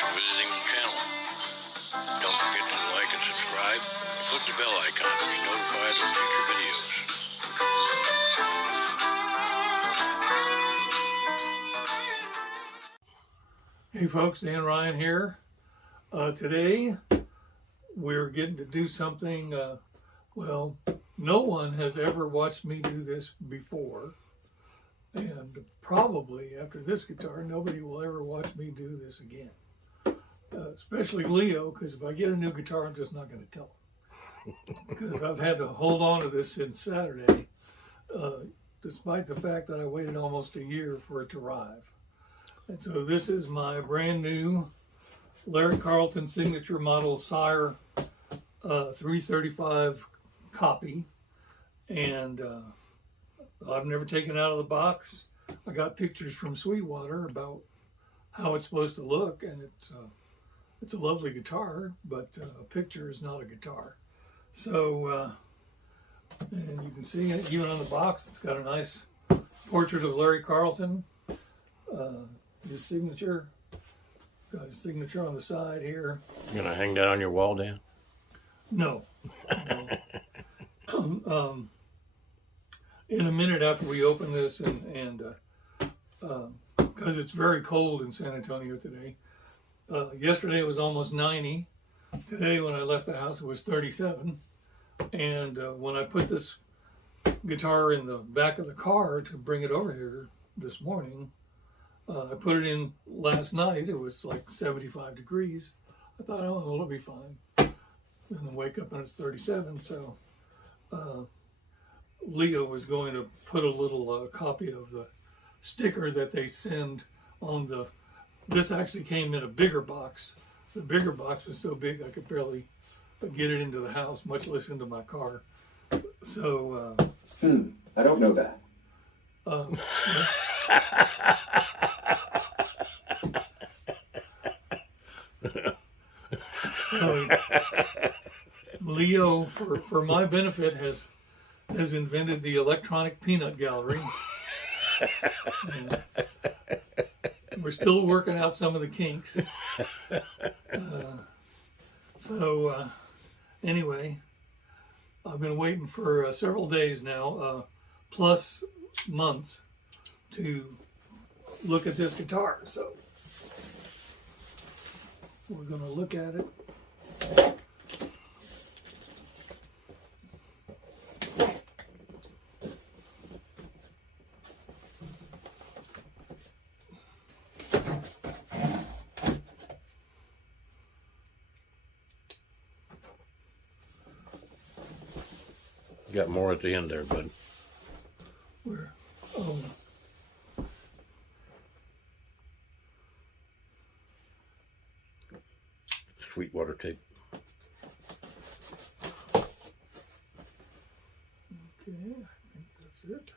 for visiting the channel. Don't forget to like and subscribe and click the bell icon to be notified of future videos. Hey folks, Dan Ryan here. Today we're getting to do something, well, no one has ever watched me do this before. And probably after this guitar, nobody will ever watch me do this again. Especially Leo, because if I get a new guitar, I'm just not going to tell him. Because I've had to hold on to this since Saturday, despite the fact that I waited almost a year for it to arrive. And so this is my brand new Larry Carlton signature model Sire 335 copy. And I've never taken it out of the box. I got pictures from Sweetwater about how it's supposed to look, and it's a lovely guitar, but a picture is not a guitar. So, and you can see it even on the box. It's got a nice portrait of Larry Carlton. His signature. Got his signature on the side here. You gonna hang that on your wall, Dan? No. In a minute after we open this, and because it's very cold in San Antonio today. Yesterday it was almost 90. Today when I left the house it was 37. And when I put this guitar in the back of the car to bring it over here this morning, I put it in last night. It was like 75 degrees. I thought, oh, it'll be fine. And then wake up and it's 37. So Leo was going to put a little copy of the sticker that they send on the. This actually came in a bigger box. The bigger box was so big I could barely get it into the house, much less into my car. So. I don't know that. So Leo, for my benefit, has invented the electronic peanut gallery. And we're still working out some of the kinks. Anyway, I've been waiting for several days now, plus months, to look at this guitar. So we're going to look at it. Got more at the end there, bud. Where? Sweetwater tape. Okay, I think that's it.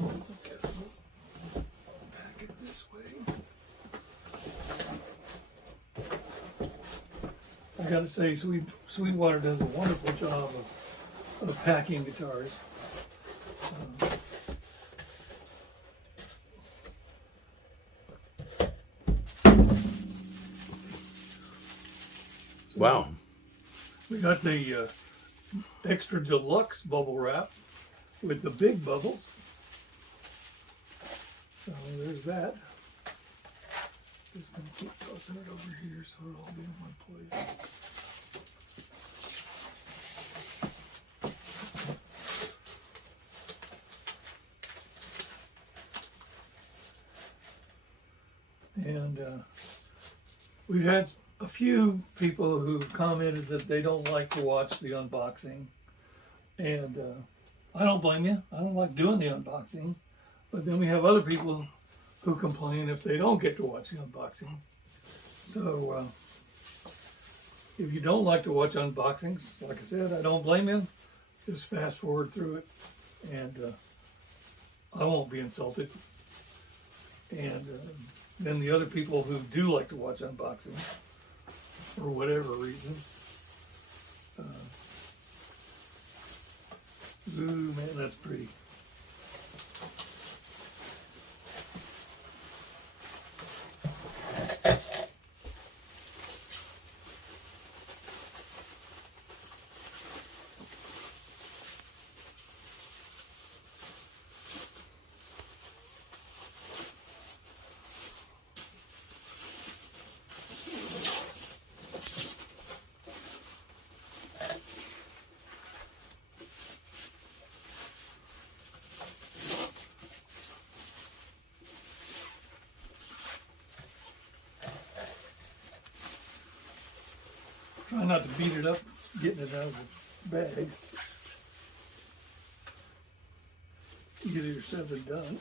Okay, we'll pack it this way. I gotta say, Sweetwater does a wonderful job of packing guitars. Wow. We got the extra deluxe bubble wrap with the big bubbles. So there's that. Just gonna keep tossing it over here so it'll all be in one place. And we've had a few people who've commented that they don't like to watch the unboxing. And I don't blame you. I don't like doing the unboxing. But then we have other people who complain if they don't get to watch the unboxing. So if you don't like to watch unboxings, like I said, I don't blame you. Just fast forward through it, and I won't be insulted. And then the other people who do like to watch unboxings, for whatever reason, ooh man, that's pretty. Try not to beat it up, getting it out of the bag. Easier said than done.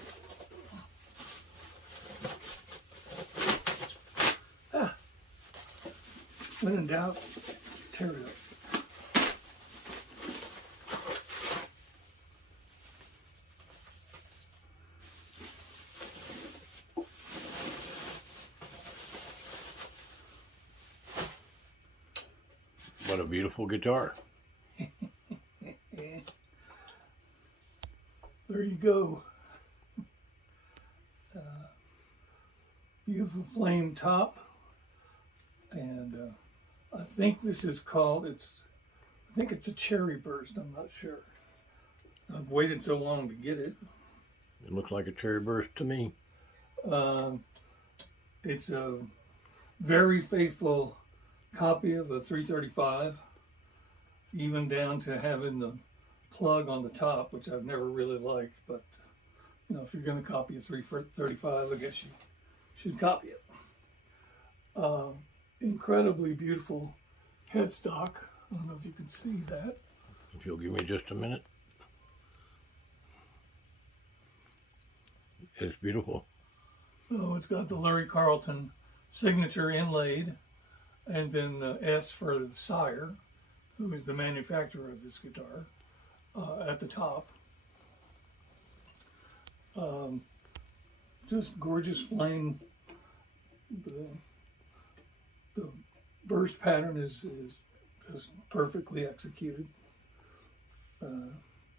When in doubt, tear it up. What a beautiful guitar. There you go. Beautiful flame top. And I think this is called, I think it's a cherry burst, I'm not sure. I've waited so long to get it. It looks like a cherry burst to me. It's a very faithful copy of a 335, even down to having the plug on the top, which I've never really liked, but you know, if you're going to copy a 335, I guess you should copy it. Incredibly beautiful headstock. I don't know if you can see that. If you'll give me just a minute. It's beautiful. So it's got the Larry Carlton signature inlaid, and then the S for the Sire, who is the manufacturer of this guitar, at the top. Just gorgeous flame. The burst pattern is just perfectly executed. You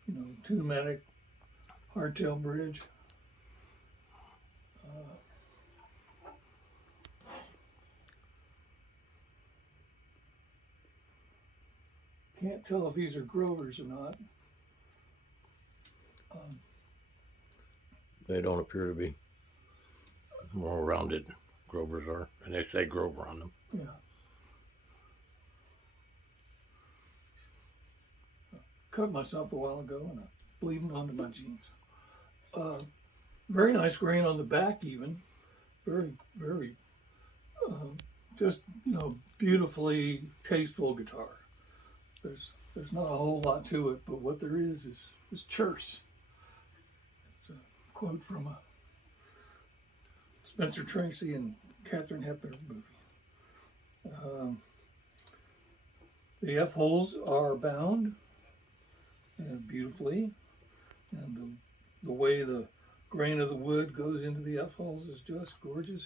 know, two-matic hardtail bridge. Can't tell if these are Grovers or not. They don't appear to be. More rounded Grovers are, and they say Grover on them. Yeah. Cut myself a while ago and I'm bleeding onto my jeans. Very nice grain on the back even. Very, very, just, you know, beautifully tasteful guitar. There's not a whole lot to it, but what there is terse. It's a quote from a Spencer Tracy and Katharine Hepburn movie. The F-holes are bound beautifully, and the way the grain of the wood goes into the F-holes is just gorgeous.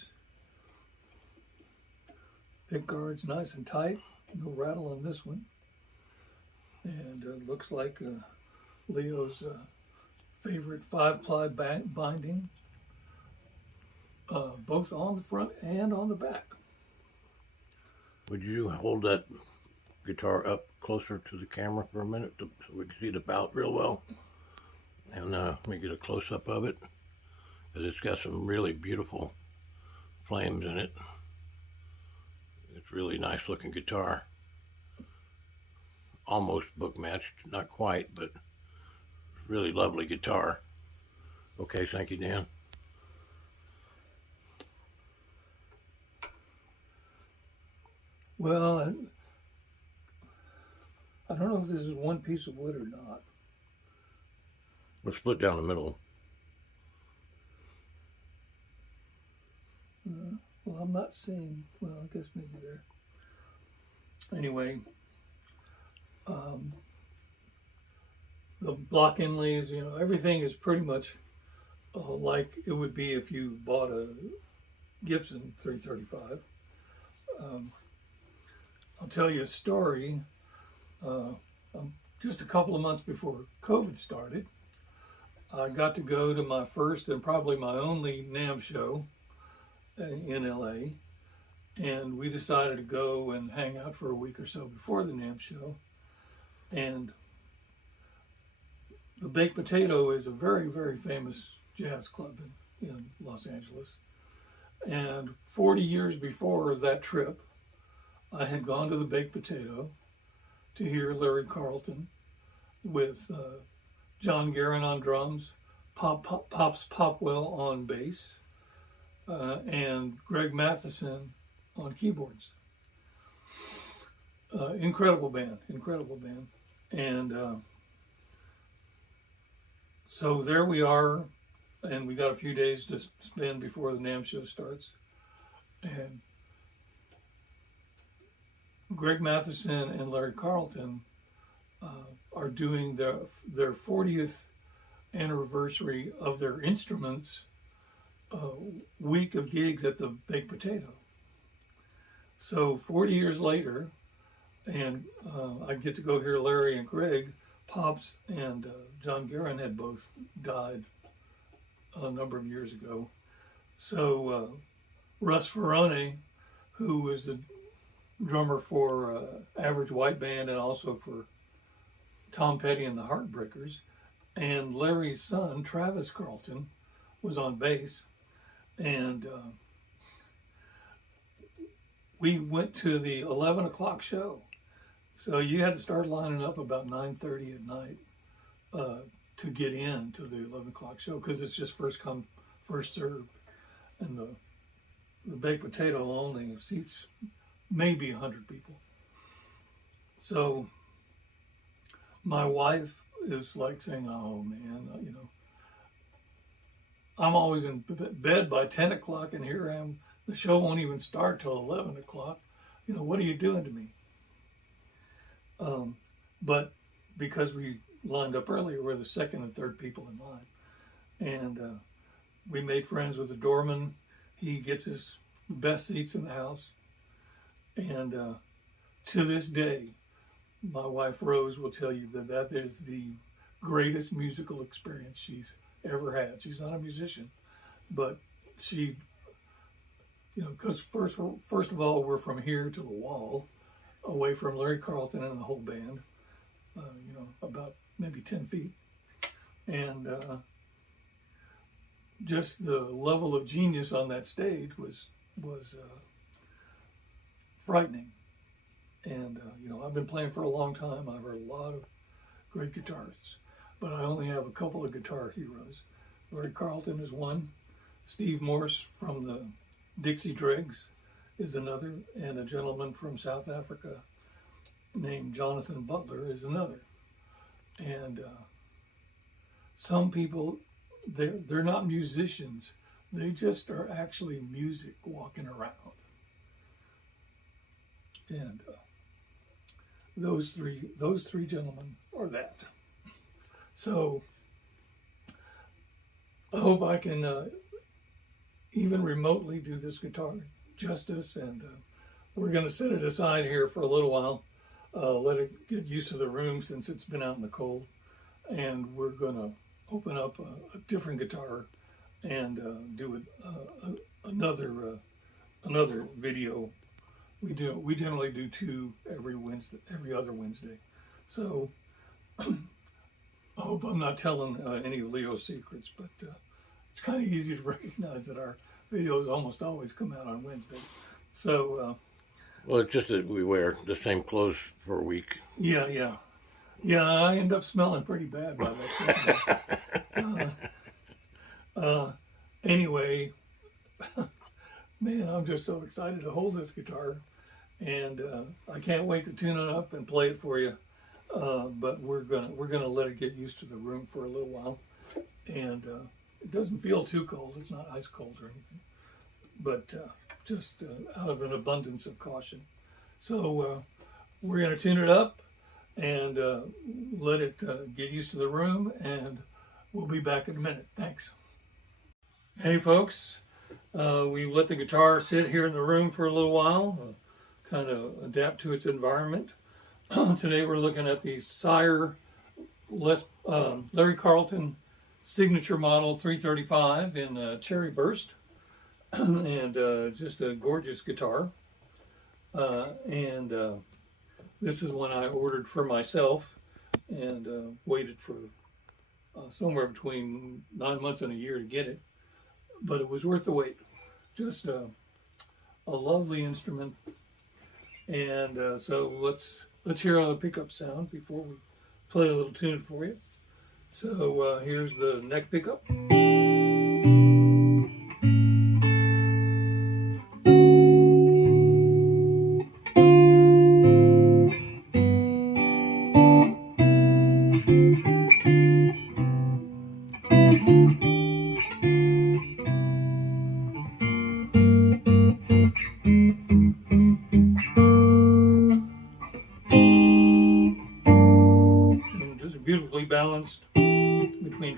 Pick guard's nice and tight, no rattle on this one. And it looks like Leo's favorite 5-ply binding, both on the front and on the back. Would you hold that guitar up closer to the camera for a minute so we can see the bout real well? And let me get a close-up of it, because it's got some really beautiful flames in it. It's a really nice looking guitar. Almost book matched, not quite, but really lovely guitar. Okay, thank you, Dan. Well, I don't know if this is one piece of wood or not. We're split down the middle. Well, I'm not seeing, well, I guess maybe there. Anyway, the block inlays, you know, everything is pretty much like it would be if you bought a Gibson 335. I'll tell you a story. Just a couple of months before COVID started, I got to go to my first and probably my only NAMM show in LA, and we decided to go and hang out for a week or so before the NAMM show. And the Baked Potato is a very, very famous jazz club in Los Angeles. And 40 years before that trip, I had gone to the Baked Potato to hear Larry Carlton with John Guerin on drums, Pops Popwell on bass, and Greg Matheson on keyboards. incredible band, and so there we are, and we got a few days to spend before the NAMM show starts, and Greg Matheson and Larry Carlton are doing their 40th anniversary of their instruments week of gigs at the Baked Potato. So 40 years later, and I get to go hear Larry and Greg. Pops and John Guerin had both died a number of years ago. So Russ Ferrone, who was the drummer for Average White Band and also for Tom Petty and the Heartbreakers, and Larry's son, Travis Carlton, was on bass. And we went to the 11 o'clock show. So you had to start lining up about 9:30 at night to get in to the 11 o'clock show, because it's just first come, first served. And the Baked Potato only seats maybe 100 people. So my wife is like saying, oh man, you know, I'm always in bed by 10 o'clock and here I am, the show won't even start till 11 o'clock. You know, what are you doing to me? But because we lined up earlier, we're the second and third people in line. And we made friends with the doorman. He gets his best seats in the house. And to this day, my wife Rose will tell you that that is the greatest musical experience she's ever had. She's not a musician, but she, you know, because first of all, we're from here to the wall, away from Larry Carlton and the whole band, you know, about maybe 10 feet. And just the level of genius on that stage was frightening. And, you know, I've been playing for a long time. I've heard a lot of great guitarists, but I only have a couple of guitar heroes. Larry Carlton is one. Steve Morse from the Dixie Dregs is another, and a gentleman from South Africa named Jonathan Butler is another. And some people, they're not musicians. They just are actually music walking around. And those three gentlemen are that. So I hope I can even remotely do this guitar justice, and we're going to set it aside here for a little while, let it get used to the room since it's been out in the cold, and we're going to open up a different guitar and do another video. We generally do two every other Wednesday. So I hope I'm not telling any of Leo's secrets, but it's kind of easy to recognize that our videos almost always come out on Wednesday. So well, it's just that we wear the same clothes for a week. Yeah, I end up smelling pretty bad by that. Anyway, man, I'm just so excited to hold this guitar, and I can't wait to tune it up and play it for you. But we're gonna let it get used to the room for a little while, and it doesn't feel too cold. It's not ice cold or anything, but just out of an abundance of caution. So we're gonna tune it up and let it get used to the room, and we'll be back in a minute. Thanks. Hey folks, we let the guitar sit here in the room for a little while, kind of adapt to its environment. Today we're looking at the Sire Larry Carlton signature model 335 in Cherry Burst, and just a gorgeous guitar. And this is one I ordered for myself and waited for somewhere between 9 months and a year to get it, but it was worth the wait. Just a lovely instrument. And so let's hear all the pickup sound before we play a little tune for you. So here's the neck pickup.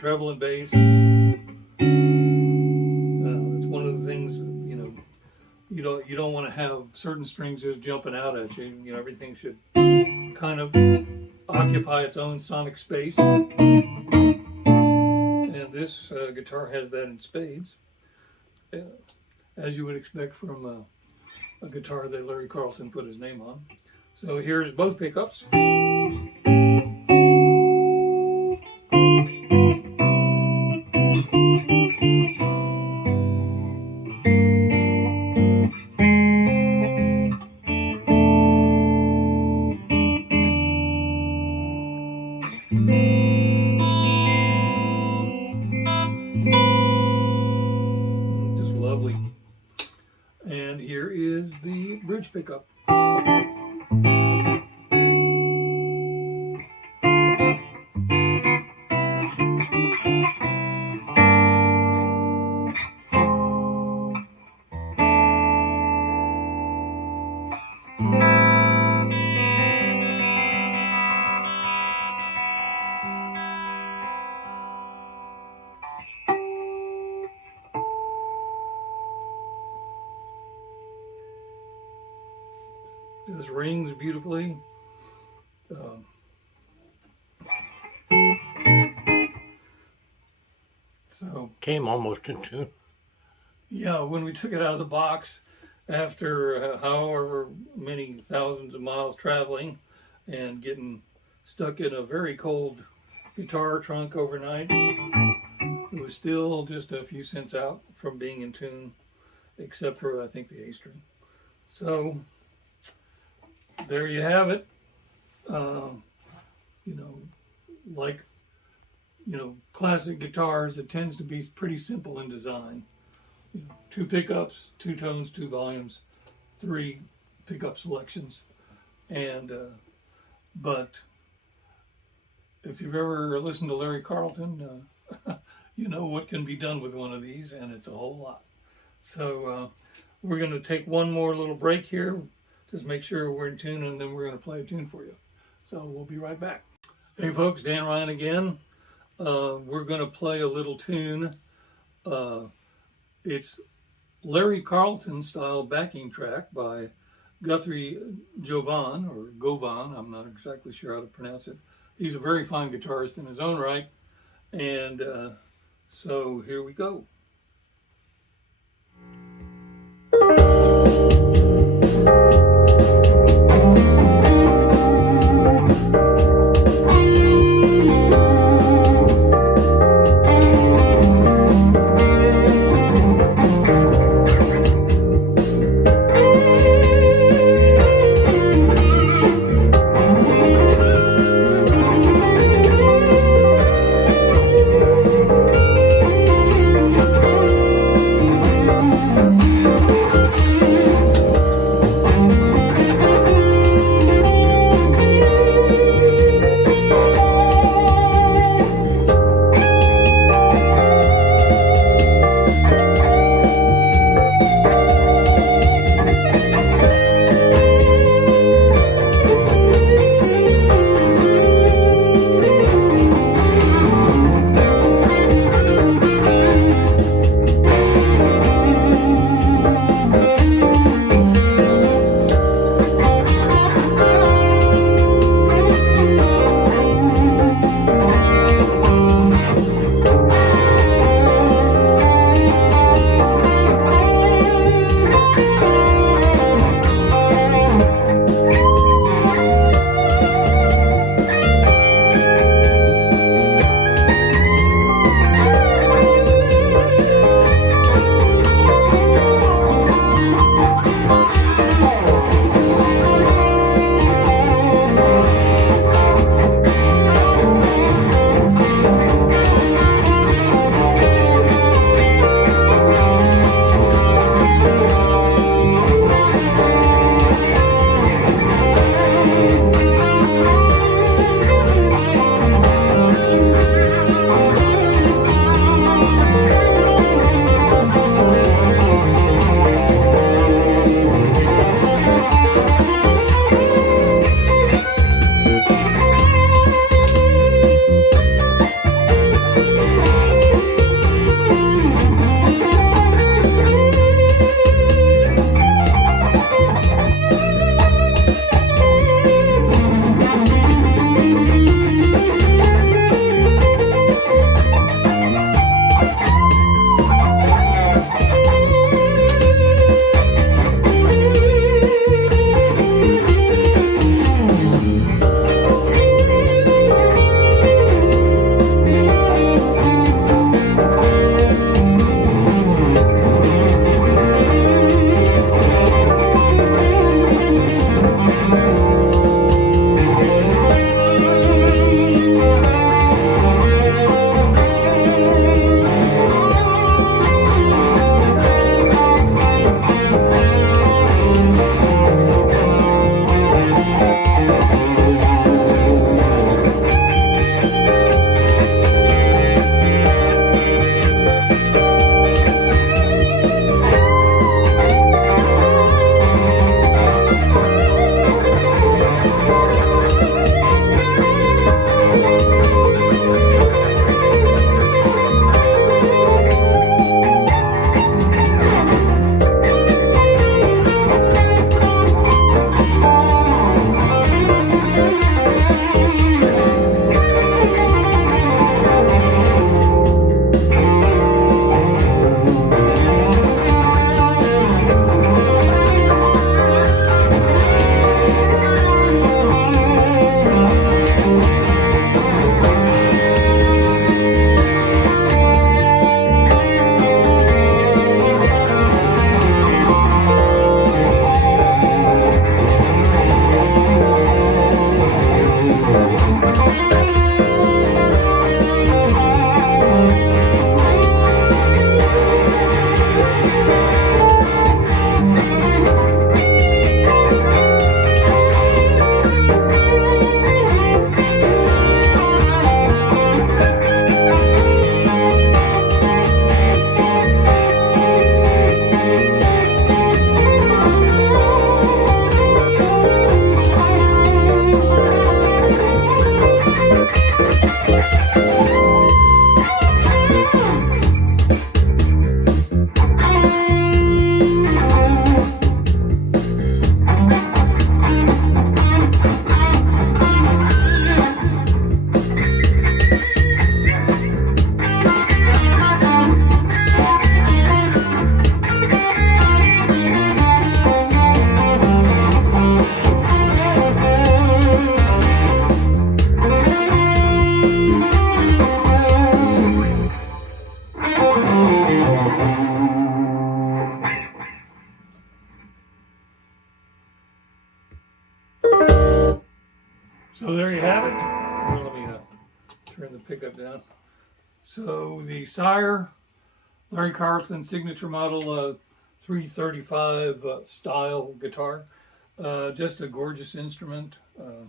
treble and bass. It's one of the things, you don't want to have certain strings just jumping out at you. You know, everything should kind of occupy its own sonic space. And this guitar has that in spades, as you would expect from a guitar that Larry Carlton put his name on. So here's both pickups. Just lovely. And here is the bridge pickup. This rings beautifully. So Came almost in tune. yeah, when we took it out of the box after however many thousands of miles traveling and getting stuck in a very cold guitar trunk overnight, it was still just a few cents out from being in tune, except for I think the A string. So there you have it. Classic guitars, it tends to be pretty simple in design. Two pickups, two tones, two volumes, three pickup selections, and but if you've ever listened to Larry Carlton, you know what can be done with one of these, and it's a whole lot. So we're going to take one more little break here. Just make sure we're in tune, and then we're going to play a tune for you. So we'll be right back. Hey folks, Dan Ryan again. We're going to play a little tune. It's Larry Carlton style backing track by Guthrie Jovan, or Govan, I'm not exactly sure how to pronounce it. He's a very fine guitarist in his own right. And so here we go. So there you have it. Here, let me turn the pickup down. So the Sire Larry Carlton signature model 335 style guitar. Just a gorgeous instrument. I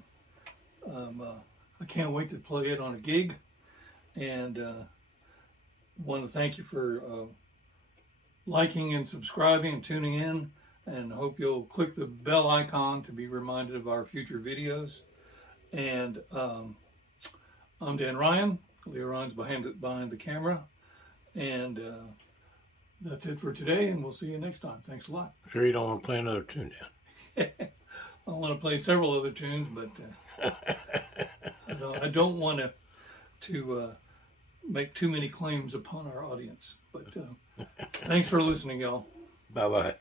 can't wait to play it on a gig. And want to thank you for liking and subscribing and tuning in. And hope you'll click the bell icon to be reminded of our future videos. And I'm Dan Ryan. Leo Ryan's behind the camera. And that's it for today, and we'll see you next time. Thanks a lot. Sure you don't want to play another tune then? I want to play several other tunes, but I don't want to make too many claims upon our audience. But thanks for listening, y'all. Bye-bye.